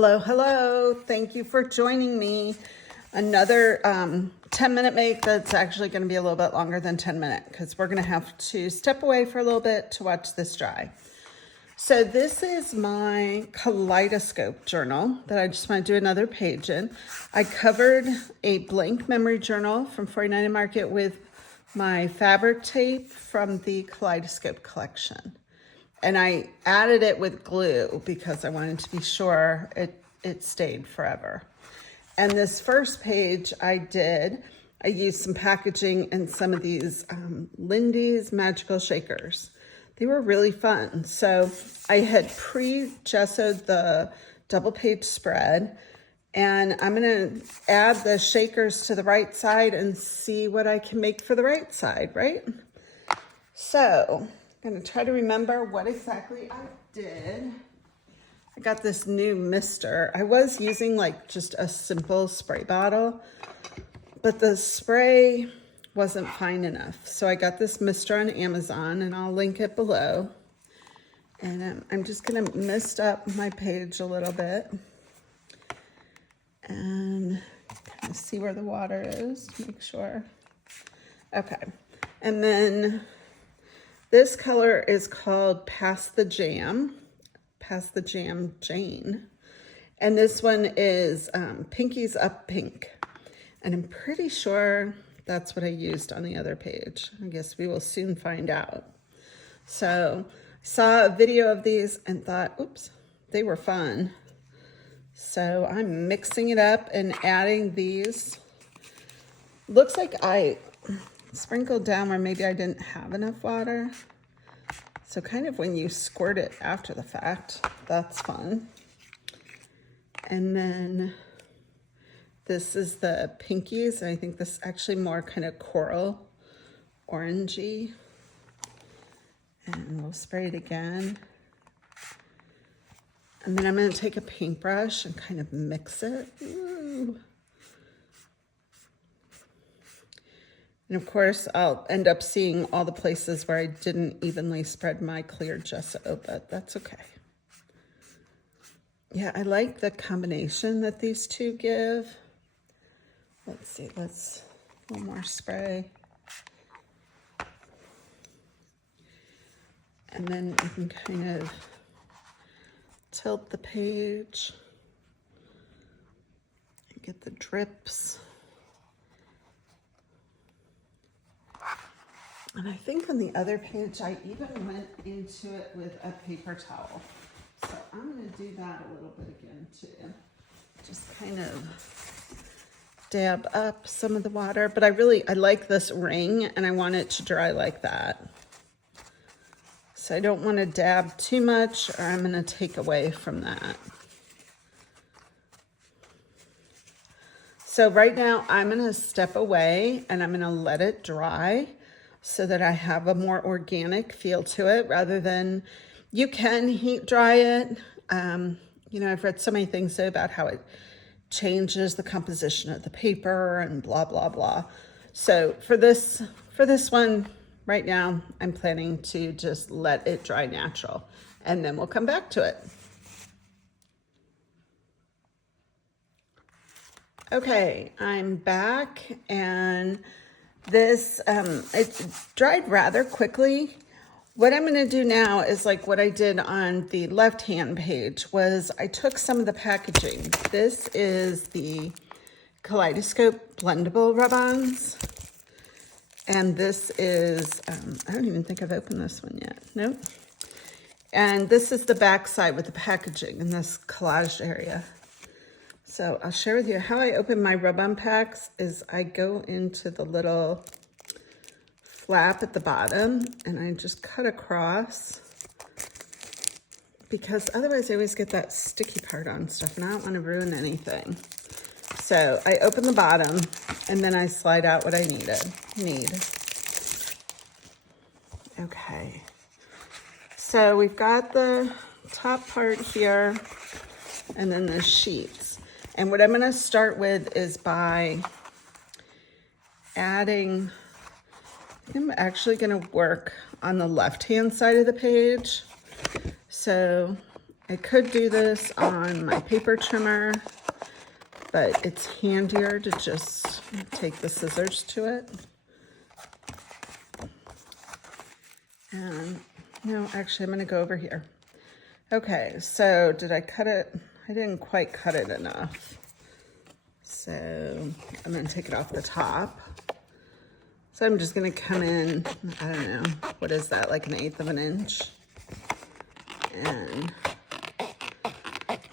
Hello, hello. Thank you for joining me. Another 10-minute make that's actually going to be a little bit longer than 10 minutes because we're going to have to step away for a little bit to watch this dry. So this is my Kaleidoscope journal that I just want to do another page in. I covered a blank memory journal from 49 Market with my fabric tape from the Kaleidoscope collection. And I added it with glue because I wanted to be sure it stayed forever. And this first page I used some packaging and some of these Lindy's magical shakers. They were really fun. So I had pre-gessoed the double page spread, and I'm gonna add the shakers to the right side and see what I can make for the right side, right? So I'm gonna try to remember what exactly I did. I got this new mister. I was using like just a simple spray bottle, but the spray wasn't fine enough. So I got this mister on Amazon, and I'll link it below. And I'm just gonna mist up my page a little bit and kind of see where the water is, make sure. Okay, and then this color is called Pass the Jam Jane. And this one is Pinkie's Up Pink. And I'm pretty sure that's what I used on the other page. I guess we will soon find out. So I saw a video of these and thought, oops, they were fun. So I'm mixing it up and adding these. Looks like I sprinkled down where maybe I didn't have enough water. So kind of when you squirt it after the fact, that's fun. And then this is the Pinkies. I think this is actually more kind of coral orangey. And we'll spray it again. And then I'm going to take a paintbrush and kind of mix it. Ooh. And of course, I'll end up seeing all the places where I didn't evenly spread my clear gesso, but that's okay. Yeah, I like the combination that these two give. Let's see, one more spray. And then you can kind of tilt the page and get the drips. And I think on the other page, I even went into it with a paper towel. So I'm going to do that a little bit again too. Just kind of dab up some of the water. But I like this ring, and I want it to dry like that. So I don't want to dab too much, or I'm going to take away from that. So right now I'm going to step away and I'm going to let it dry, so that I have a more organic feel to it rather than, you can heat dry it. You know, I've read so many things though about how it changes the composition of the paper and blah, blah, blah. So for this one right now, I'm planning to just let it dry natural, and then we'll come back to it. Okay, I'm back, and this, it dried rather quickly. What I'm gonna do now is like what I did on the left-hand page, was I took some of the packaging. This is the Kaleidoscope blendable rub-ons. And this is, I don't even think I've opened this one yet, nope. And this is the back side with the packaging in this collage area. So I'll share with you how I open my rub-on packs. Is I go into the little flap at the bottom and I just cut across, because otherwise I always get that sticky part on stuff and I don't want to ruin anything. So I open the bottom and then I slide out what I need. Okay. So we've got the top part here and then the sheets. And what I'm going to start with is by adding, I'm actually going to work on the left-hand side of the page. So I could do this on my paper trimmer, but it's handier to just take the scissors to it. And no, actually I'm gonna go over here. Okay, so did I cut it? I didn't quite cut it enough. So I'm gonna take it off the top. So I'm just gonna come in, I don't know, what is that, like 1/8 of an inch? And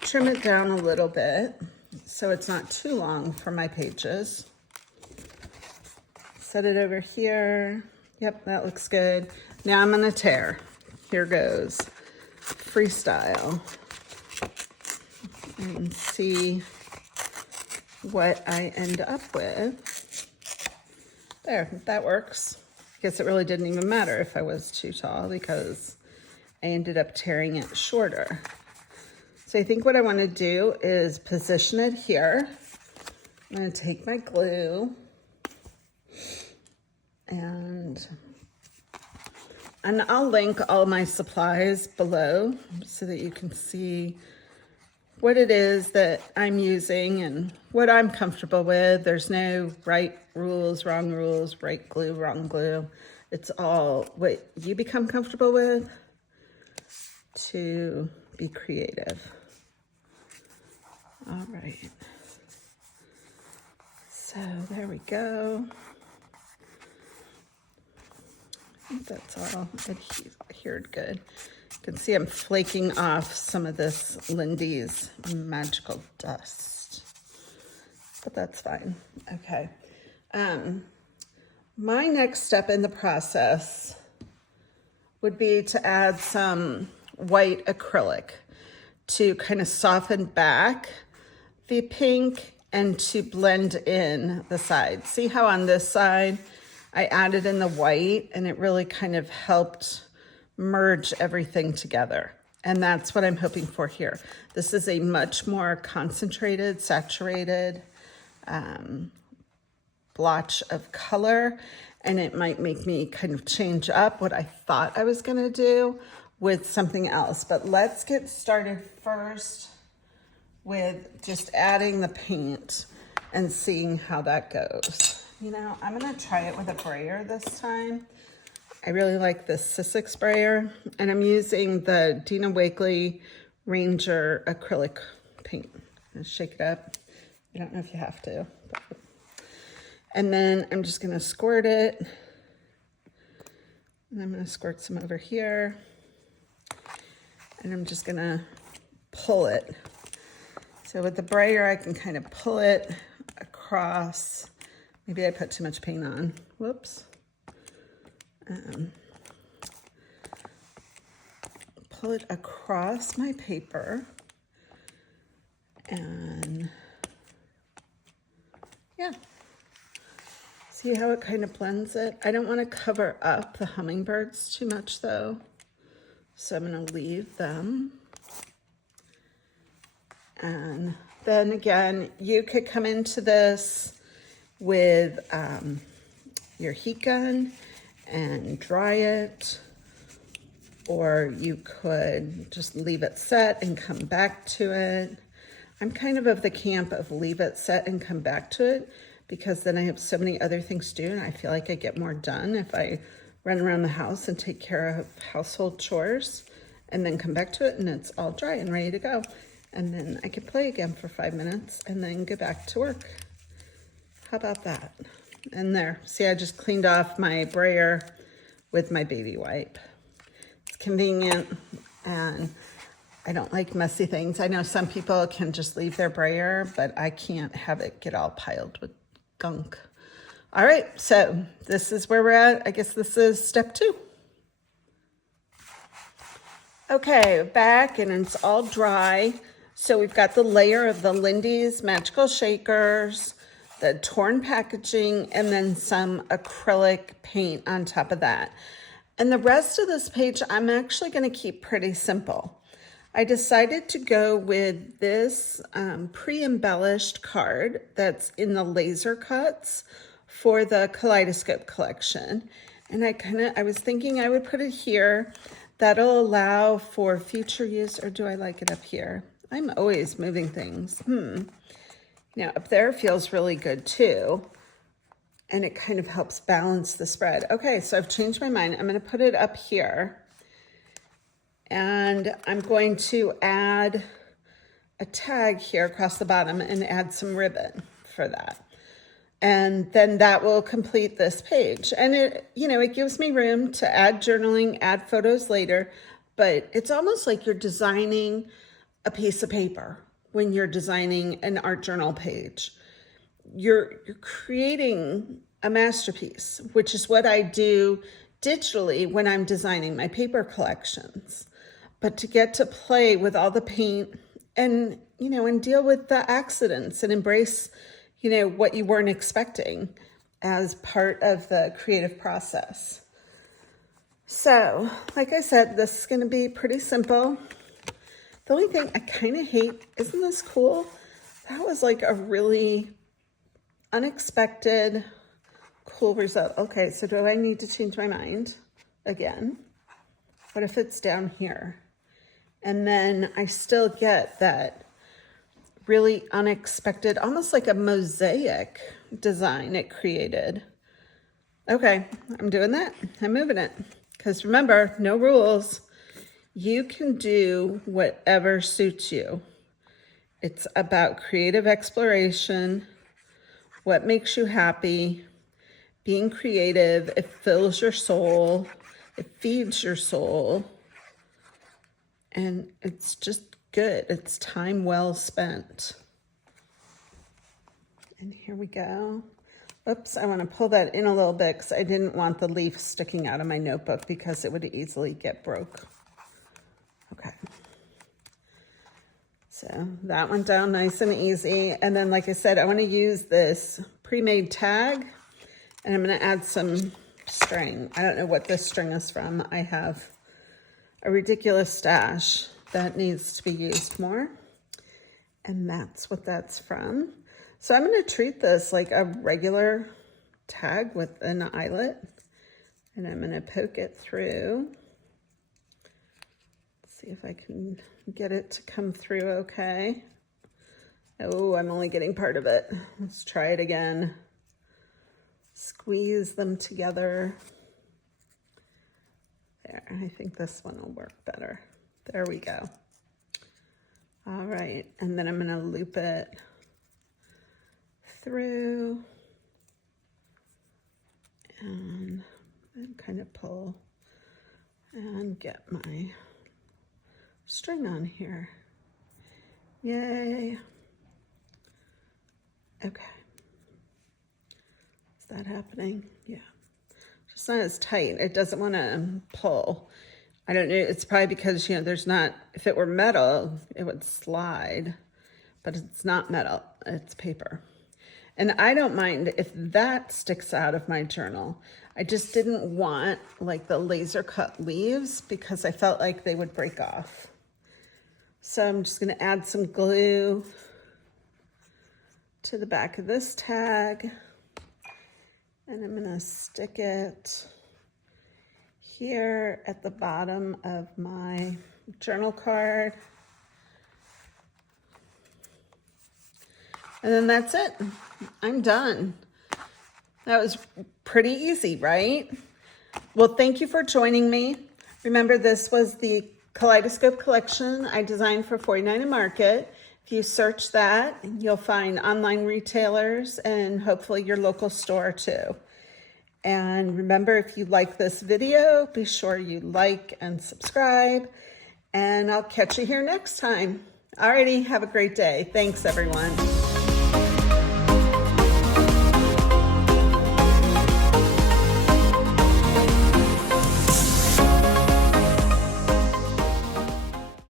trim it down a little bit so it's not too long for my pages. Set it over here. Yep, that looks good. Now I'm gonna tear. Here goes. Freestyle. And see what I end up with. There, that works. I guess it really didn't even matter if I was too tall because I ended up tearing it shorter. So I think what I want to do is position it here. I'm going to take my glue and I'll link all my supplies below so that you can see what it is that I'm using and what I'm comfortable with. There's no right rules, right glue, wrong glue. It's all what you become comfortable with to be creative. All right. So there we go. I think that's all adhered good. You can see I'm flaking off some of this Lindy's magical dust, but that's fine. Okay. My next step in the process would be to add some white acrylic to kind of soften back the pink and to blend in the sides. See how on this side I added in the white and it really kind of helped merge everything together. And that's what I'm hoping for here. This is a much more concentrated, saturated blotch of color, and it might make me kind of change up what I thought I was gonna do with something else. But let's get started first with just adding the paint and seeing how that goes. You know, I'm gonna try it with a brayer this time. I really like this Sizzix Brayer, and I'm using the Dina Ranger acrylic paint. I'm gonna shake it up. I don't know if you have to. And then I'm just gonna squirt it. And I'm gonna squirt some over here. And I'm just gonna pull it. So with the brayer, I can kind of pull it across. Maybe I put too much paint on. Whoops. Pull it across my paper. And yeah. See how it kind of blends it? I don't want to cover up the hummingbirds too much though. So I'm going to leave them. And then again, you could come into this with your heat gun and dry it, or you could just leave it set and come back to it. I'm kind of the camp of leave it set and come back to it, because then I have so many other things to do and I feel like I get more done if I run around the house and take care of household chores and then come back to it and it's all dry and ready to go. And then I could play again for 5 minutes and then get back to work. How about that? And there, see, I just cleaned off my brayer with my baby wipe. It's convenient, and I don't like messy things. I know some people can just leave their brayer, but I can't have it get all piled with gunk. All right, so this is where we're at. I guess this is step 2. Okay, back, and it's all dry. So we've got the layer of the Lindy's magical shakers, the torn packaging, and then some acrylic paint on top of that. And the rest of this page, I'm actually going to keep pretty simple. I decided to go with this pre-embellished card that's in the laser cuts for the Kaleidoscope collection. And I was thinking I would put it here. That'll allow for future use, or do I like it up here? I'm always moving things. Now up there feels really good too. And it kind of helps balance the spread. Okay, so I've changed my mind. I'm gonna put it up here. And I'm going to add a tag here across the bottom and add some ribbon for that. And then that will complete this page. And it, you know, it gives me room to add journaling, add photos later, but it's almost like you're designing a piece of paper when you're designing an art journal page. You're creating a masterpiece, which is what I do digitally when I'm designing my paper collections. But to get to play with all the paint and, you know, and deal with the accidents and embrace, you know, what you weren't expecting as part of the creative process. So, like I said, this is going to be pretty simple. The only thing I kind of hate, isn't this cool? That was like a really unexpected, cool result. Okay, so do I need to change my mind again? What if it's down here? And then I still get that really unexpected, almost like a mosaic design it created. Okay, I'm doing that. I'm moving it. Because remember, no rules. You can do whatever suits you. It's about creative exploration, what makes you happy, being creative. It fills your soul. It feeds your soul. And it's just good. It's time well spent. And here we go. Oops, I want to pull that in a little bit because I didn't want the leaf sticking out of my notebook because it would easily get broke. Okay. So that went down nice and easy. And then, like I said, I want to use this pre-made tag and I'm going to add some string. I don't know what this string is from. I have a ridiculous stash that needs to be used more. And that's what that's from. So I'm going to treat this like a regular tag with an eyelet. And I'm going to poke it through. See if I can get it to come through okay. Oh, I'm only getting part of it. Let's try it again. Squeeze them together. There, I think this one will work better. There we go. All right, and then I'm gonna loop it through and then kind of pull and get my string on here. Yay. Okay. Is that happening? Yeah. Just not as tight. It doesn't want to pull. I don't know. It's probably because, you know, there's not, if it were metal, it would slide, but it's not metal. It's paper. And I don't mind if that sticks out of my journal. I just didn't want like the laser cut leaves because I felt like they would break off. So I'm just going to add some glue to the back of this tag. And I'm going to stick it here at the bottom of my journal card. And then that's it. I'm done. That was pretty easy, right? Well, thank you for joining me. Remember, this was the Kaleidoscope collection I designed for 49 Market. If you search that, you'll find online retailers and hopefully your local store too. And remember, if you like this video, be sure you like and subscribe, and I'll catch you here next time. Alrighty, have a great day. Thanks, everyone.